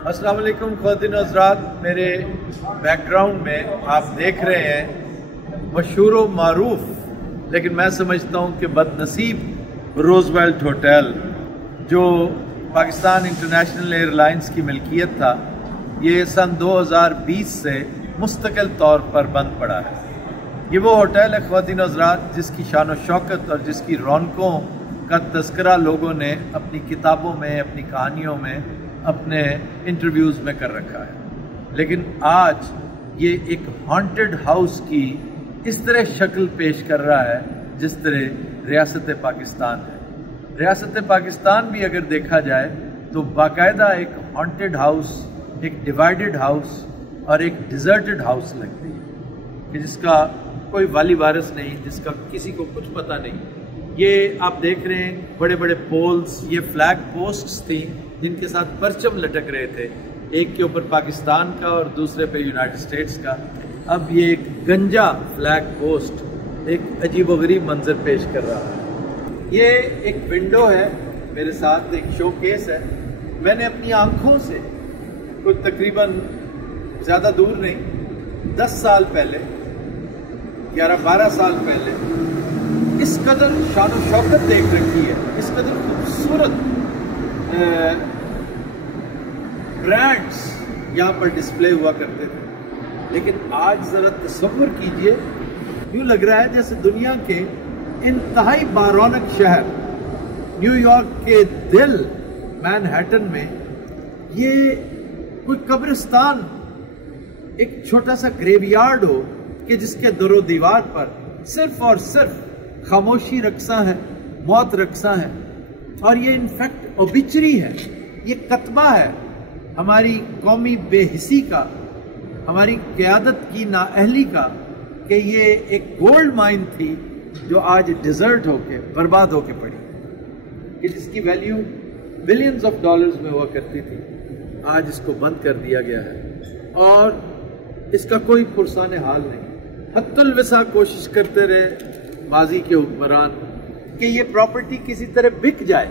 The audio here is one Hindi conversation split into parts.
अस्सलाम वालेकुम ख़वातीन और हज़रात, मेरे बैकग्राउंड में आप देख रहे हैं मशहूर व मारूफ लेकिन मैं समझता हूँ कि बदनसीब रोज़वेल्ट होटल जो पाकिस्तान इंटरनेशनल एयरलाइंस की मिल्कियत था, ये सन 2020 से मुस्तकिल तौर पर बंद पड़ा है। ये वो होटल है ख़वातीन और हज़रात जिसकी शान व शौकत और जिसकी रौनकों का तज़किरा लोगों ने अपनी किताबों में, अपनी कहानियों में, अपने इंटरव्यूज़ में कर रखा है। लेकिन आज ये एक हॉन्टेड हाउस की इस तरह शक्ल पेश कर रहा है जिस तरह रियासत पाकिस्तान है। रियासत पाकिस्तान भी अगर देखा जाए तो बाकायदा एक हॉन्टेड हाउस, एक डिवाइडेड हाउस और एक डिज़र्टेड हाउस लगती है कि जिसका कोई वाली वारिस नहीं, जिसका किसी को कुछ पता नहीं। ये आप देख रहे हैं बड़े बड़े पोल्स, ये फ्लैग पोस्ट्स थी जिनके साथ परचम लटक रहे थे, एक के ऊपर पाकिस्तान का और दूसरे पे यूनाइटेड स्टेट्स का। अब ये एक गंजा फ्लैग पोस्ट एक अजीबोगरीब मंजर पेश कर रहा है। ये एक विंडो है, मेरे साथ एक शोकेस है। मैंने अपनी आंखों से कुछ तकरीबन ज़्यादा दूर नहीं, 10 साल पहले, 11-12 साल पहले इस कदर शान व शौकत देख रखी है, इस कदर खूबसूरत ब्रांड्स यहाँ पर डिस्प्ले हुआ करते थे। लेकिन आज ज़रा तसव्वुर कीजिए, यूँ लग रहा है जैसे दुनिया के इंतहाई बारौनक शहर न्यूयॉर्क के दिल मैनहट्टन में ये कोई कब्रिस्तान, एक छोटा सा ग्रेवयार्ड हो कि जिसके दरो दीवार पर सिर्फ और सिर्फ खामोशी रक्सा है, मौत रक्सा है। और ये इनफैक्ट ओबिचरी है, ये कतबा है हमारी कौमी बेहिसी का, हमारी क़यादत की नाअहली का, कि ये एक गोल्ड माइन थी जो आज डिज़र्ट होके बर्बाद होके पड़ी, कि जिसकी वैल्यू बिलियंस ऑफ डॉलर्स में हुआ करती थी। आज इसको बंद कर दिया गया है और इसका कोई पुरसाने हाल नहीं। हत्तुल विसा कोशिश करते रहे माजी के हुक्मरान कि ये प्रॉपर्टी किसी तरह बिक जाए,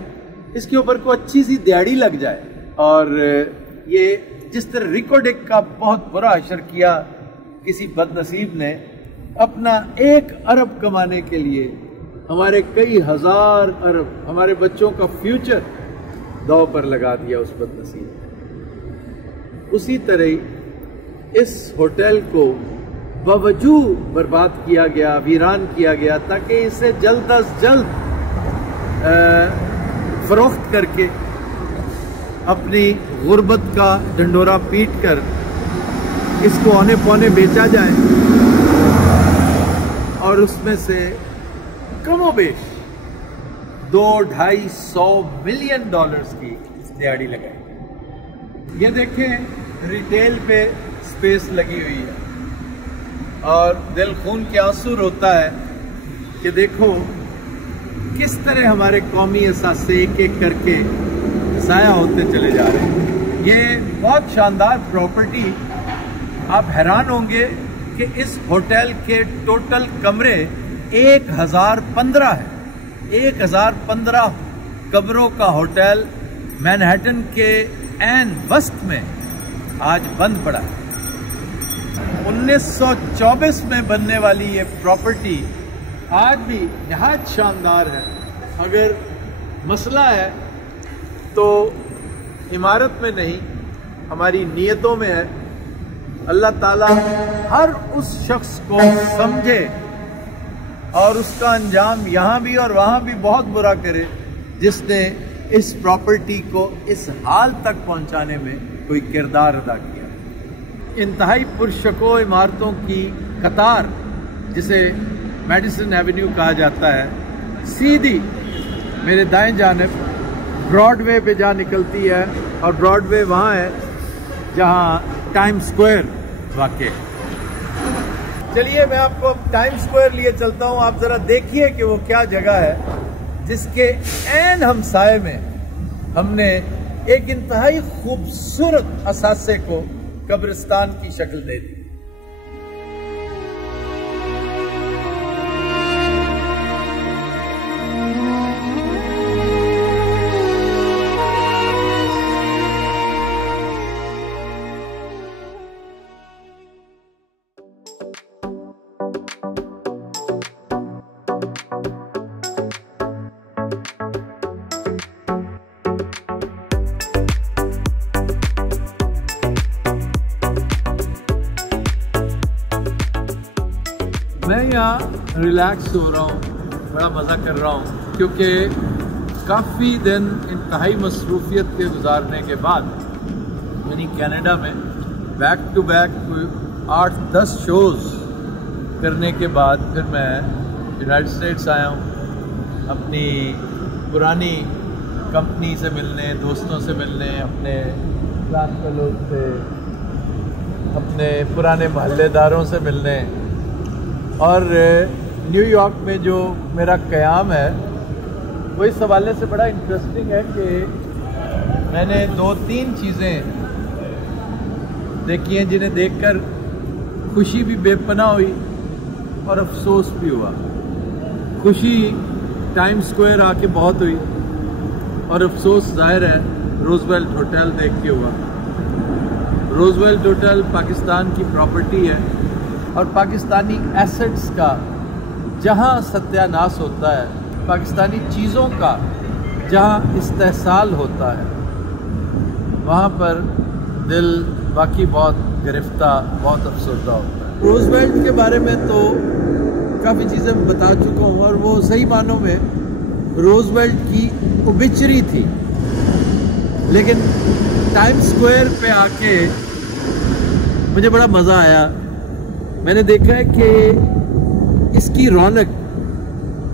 इसके ऊपर कोई अच्छी सी दिहाड़ी लग जाए। और ये जिस तरह रिकॉर्डिक का बहुत बुरा असर किया किसी बदनसीब ने, अपना 1 अरब कमाने के लिए हमारे कई हज़ार अरब, हमारे बच्चों का फ्यूचर दांव पर लगा दिया उस बदनसीब ने। उसी तरह इस होटल को बावजूद बर्बाद किया गया, वीरान किया गया, ताकि इसे जल्द अज जल्द फरोख्त करके अपनी गुर्बत का डंडोरा पीट कर इसको औने पौने बेचा जाए और उसमें से कमोबेश 200-250 मिलियन डॉलर्स की दिहाड़ी लगाई। ये देखें रिटेल पे स्पेस लगी हुई है और दिल खून के आंसू रोता है कि देखो किस तरह हमारे कौमी असासे एक एक करके ज़ाया होते चले जा रहे हैं। ये बहुत शानदार प्रॉपर्टी, आप हैरान होंगे कि इस होटल के टोटल कमरे 1015 है। 1015 कमरों का होटल मैनहट्टन के ऐन वस्त में आज बंद पड़ा है। 1924 में बनने वाली ये प्रॉपर्टी आज भी नहायत शानदार है। अगर मसला है तो इमारत में नहीं, हमारी नीयतों में है। अल्लाह ताला हर उस शख्स को समझे और उसका अंजाम यहाँ भी और वहाँ भी बहुत बुरा करे जिसने इस प्रॉपर्टी को इस हाल तक पहुँचाने में कोई किरदार अदा किया। इंतहाई पुरशको इमारतों की कतार, जिसे मेडिसन एवेन्यू कहा जाता है, सीधी मेरे दाएं जानिब ब्रॉडवे पे जा निकलती है और ब्रॉडवे वहाँ है जहाँ टाइम स्क्वायर वाक़ है। चलिए मैं आपको टाइम स्क्वायर लिए चलता हूँ। आप ज़रा देखिए कि वो क्या जगह है जिसके ऐन हमसाए में हमने एक इंतहाई खूबसूरत असासे को कब्रिस्तान की शक्ल दे दी। मैं यहाँ रिलैक्स हो रहा हूँ, बड़ा मज़ा कर रहा हूँ, क्योंकि काफ़ी दिन इंतहाई मसरूफियत के गुजारने के बाद यानी कनाडा में बैक टू बैक 8-10 शोज़ करने के बाद फिर मैं यूनाइटेड स्टेट्स आया हूँ अपनी पुरानी कंपनी से मिलने, दोस्तों से मिलने, अपने क्लास फेलोज से, अपने पुराने मोहल्लेदारों से मिलने। और न्यूयॉर्क में जो मेरा क़याम है वो इस हवाले से बड़ा इंटरेस्टिंग है कि मैंने 2-3 चीज़ें देखी हैं जिन्हें देखकर खुशी भी बेपनाह हुई और अफसोस भी हुआ। खुशी टाइम स्क्वायर आके बहुत हुई और अफसोस जाहिर है रोजवेल्ट होटल देख के हुआ। रोजवेल्ट होटल पाकिस्तान की प्रॉपर्टी है और पाकिस्तानी एसेट्स का जहां सत्यानाश होता है, पाकिस्तानी चीज़ों का जहां इस्तेहसाल होता है, वहां पर दिल बाकी बहुत गिरफ्ता, बहुत अफसरदा होता है। रोजवेल्ट के बारे में तो काफ़ी चीज़ें बता चुका हूँ और वो सही मानों में रोजवेल्ट की ओबिचरी थी, लेकिन टाइम स्क्वायर पे आके मुझे बड़ा मज़ा आया। मैंने देखा है कि इसकी रौनक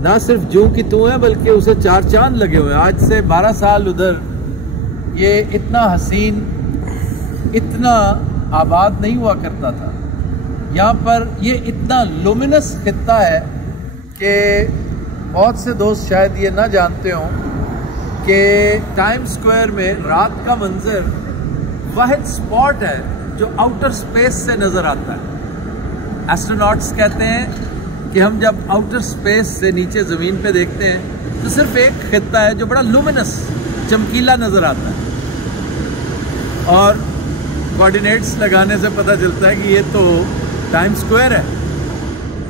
ना सिर्फ जूं की तू है बल्कि उसे 4 चांद लगे हुए हैं। आज से 12 साल उधर ये इतना हसीन, इतना आबाद नहीं हुआ करता था। यहाँ पर ये इतना लुमिनस खित्ता है कि बहुत से दोस्त शायद ये ना जानते हों कि टाइम स्क्वायर में रात का मंजर वाहिद स्पॉट है जो आउटर स्पेस से नज़र आता है। एस्ट्रोनॉट्स कहते हैं कि हम जब आउटर स्पेस से नीचे ज़मीन पे देखते हैं तो सिर्फ एक खित्ता है जो बड़ा लुमिनस, चमकीला नज़र आता है, और कोऑर्डिनेट्स लगाने से पता चलता है कि ये तो टाइम स्क्वायर है।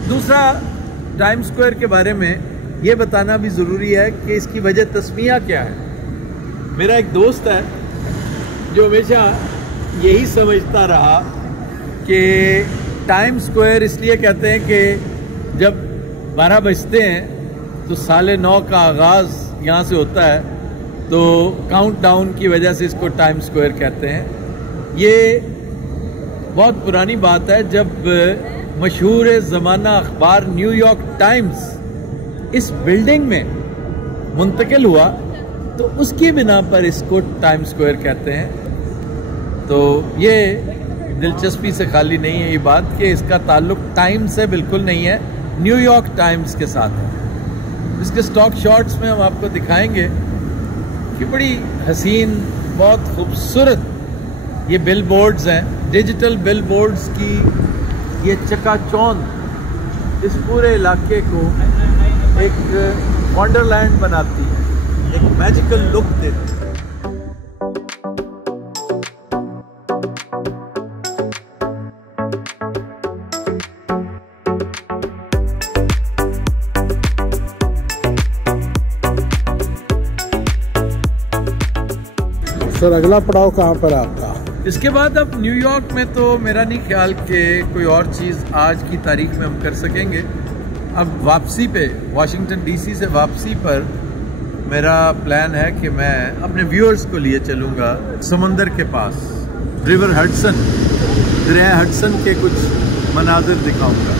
दूसरा, टाइम स्क्वायर के बारे में ये बताना भी ज़रूरी है कि इसकी वजह तस्मिया क्या है। मेरा एक दोस्त है जो हमेशा यही समझता रहा कि टाइम स्क्वायर इसलिए कहते हैं कि जब 12 बजते हैं तो 9:30 का आगाज़ यहाँ से होता है, तो काउंटडाउन की वजह से इसको टाइम स्क्वायर कहते हैं। ये बहुत पुरानी बात है। जब मशहूर ज़माना अखबार न्यूयॉर्क टाइम्स इस बिल्डिंग में मुंतकिल हुआ तो उसकी बिना पर इसको टाइम स्क्वायर कहते हैं। तो ये दिलचस्पी से खाली नहीं है ये बात कि इसका ताल्लुक टाइम से बिल्कुल नहीं है, न्यूयॉर्क टाइम्स के साथ है। इसके स्टॉक शॉट्स में हम आपको दिखाएंगे कि बड़ी हसीन, बहुत खूबसूरत ये बिल बोर्ड्स हैं। डिजिटल बिल बोर्ड्स की ये चकाचौंध इस पूरे इलाके को एक वंडरलैंड बनाती है, एक मैजिकल लुक देती है। सर अगला पड़ाव कहाँ पर आपका? इसके बाद अब न्यूयॉर्क में तो मेरा नहीं ख्याल कि कोई और चीज़ आज की तारीख में हम कर सकेंगे। अब वापसी पे, वाशिंगटन डीसी से वापसी पर मेरा प्लान है कि मैं अपने व्यूअर्स को लिए चलूँगा समंदर के पास, रिवर हडसन, दरिया हडसन के कुछ मनाजिर दिखाऊँगा।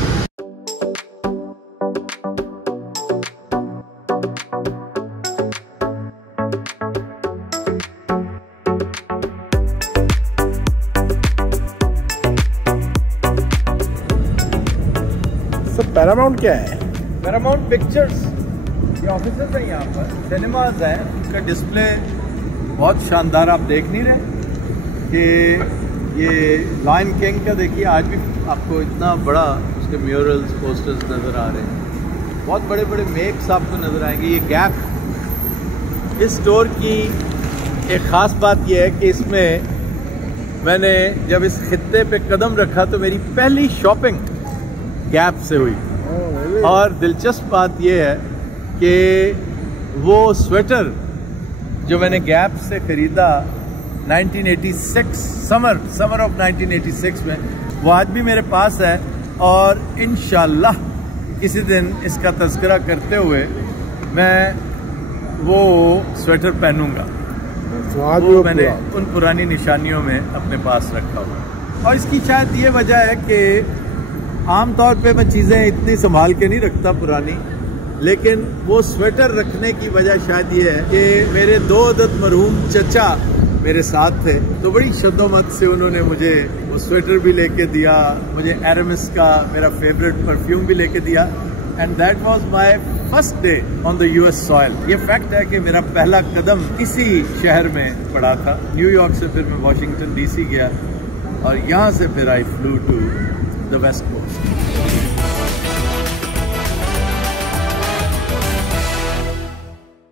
पैरामाउंट क्या है? पैरामाउंट पिक्चर्स ये ऑफिसेस हैं, यहाँ पर सिनेमाज हैं, उनका डिस्प्ले बहुत शानदार। आप देख नहीं रहे कि ये लायन किंग का देखिए, आज भी आपको इतना बड़ा उसके म्यूरल्स, पोस्टर्स नज़र आ रहे हैं। बहुत बड़े बड़े मेक्स आपको नज़र आएंगे। ये गैप, इस स्टोर की एक ख़ास बात यह है कि इसमें मैंने जब इस खित्ते पे कदम रखा तो मेरी पहली शॉपिंग गैप से हुई। और दिलचस्प बात यह है कि वो स्वेटर जो मैंने गैप से ख़रीदा 1986 समर ऑफ 1986 में, वो आज भी मेरे पास है और इंशाल्लाह किसी दिन इसका तज़किरा करते हुए मैं वो स्वेटर पहनूंगा। वो मैंने उन पुरानी निशानियों में अपने पास रखा हुआ। और इसकी शायद ये वजह है कि आमतौर पे मैं चीज़ें इतनी संभाल के नहीं रखता पुरानी, लेकिन वो स्वेटर रखने की वजह शायद ये है कि मेरे 2 अदद मरहूम चचा मेरे साथ थे, तो बड़ी शद्दोमत से उन्होंने मुझे वो स्वेटर भी लेके दिया, मुझे एरमिस का मेरा फेवरेट परफ्यूम भी लेके दिया, and that was my first day on the US soil. ये फैक्ट है कि मेरा पहला कदम इसी शहर में पड़ा था। न्यूयॉर्क से फिर मैं वाशिंगटन DC गया और यहाँ से फिर I flew to the west coast.